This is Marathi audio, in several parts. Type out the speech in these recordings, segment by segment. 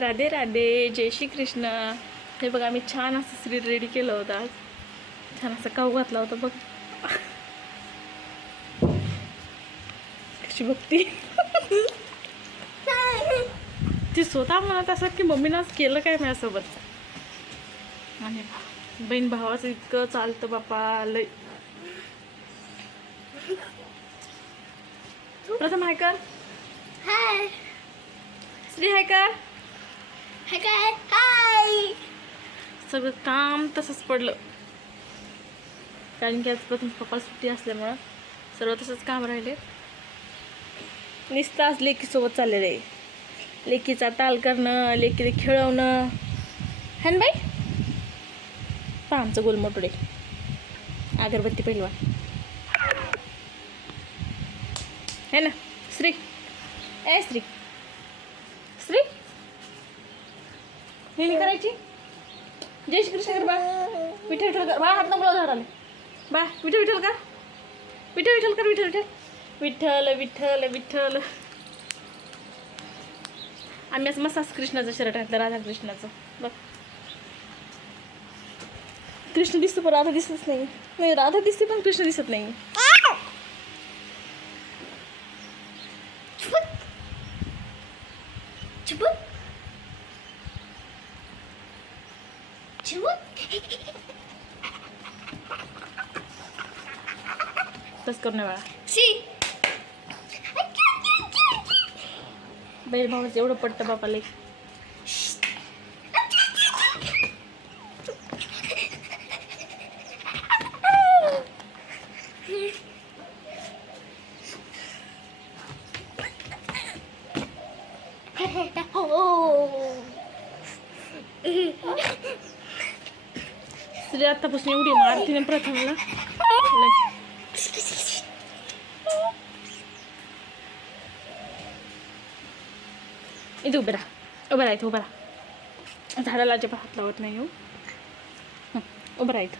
राधे राधे, जय श्री कृष्ण. हे बघा आम्ही छान असं श्री रेडी केलं होतं आज. छान असं काऊ घातला होता बघ. कशी बघती ती स्वतः म्हणत असं की मम्मीनं आज केलं काय माझ्यासोबत. आणि बहीण भावाचं इतकं चालतं बापा लय. प्रथम हाय कर. हाय श्री हाय कर. हाय काय हाय. सगळं काम तसंच पडलं कारण की आज प्रथम पप्पा सुट्टी असल्यामुळं सर्व तसंच काम राहिले. नुसतं आज लेकीसोबत चाललेलं आहे. लेकीचा ताल करणं, लेकीला खेळवणं. है ना बाई. पहा आमचं गोलमोटुडे अगरबत्ती पहिलवा है ना. श्री ए श्री श्री नेहमी करायची. जय श्री कृष्ण कर बा. विठ्ठल विठ्ठल कर बा. हात नको लावू झाडाला बा. विठ्ठल विठ्ठल कर. विठ्ठल विठ्ठल कर. विठ्ठल विठ्ठल विठ्ठल विठ्ठल. आम्ही असं मस्त कृष्णाचं शर्ट घातलं. राधा कृष्णाचं बघ. कृष्ण दिसतो पण राधा दिसतच नाही. नाही राधा दिसते पण कृष्ण दिसत नाही. तस करू नये बाळा. बहीण भावाचं एवढं पटतं बापाला. स्त्री आतापासून एवढी मारती ना प्रथमला. इथे उभं राहा. उभं राहायचं. उभं राहा. झाडाला अजिबात हात लावत नाही. हो उभं राहायचं.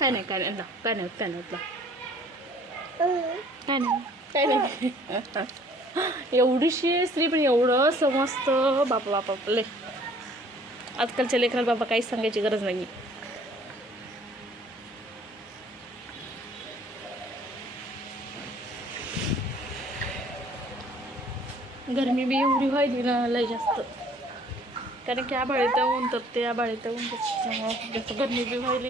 काय नाही काय नाही काय नाही काय नाही काय नाही काय नाही. एवढीशी स्त्री पण एवढं समजतं बापा बापा लय. आजकालच्या लेकराला बाबा काहीच सांगायची गरज नाही. गरमी बी एवढी व्हायली ना लय जास्त. कारण की आभाळ येतं ऊन तर ते आभाळ येतं ऊन त्याच्यामुळं जास्त गरमी बी व्हायली.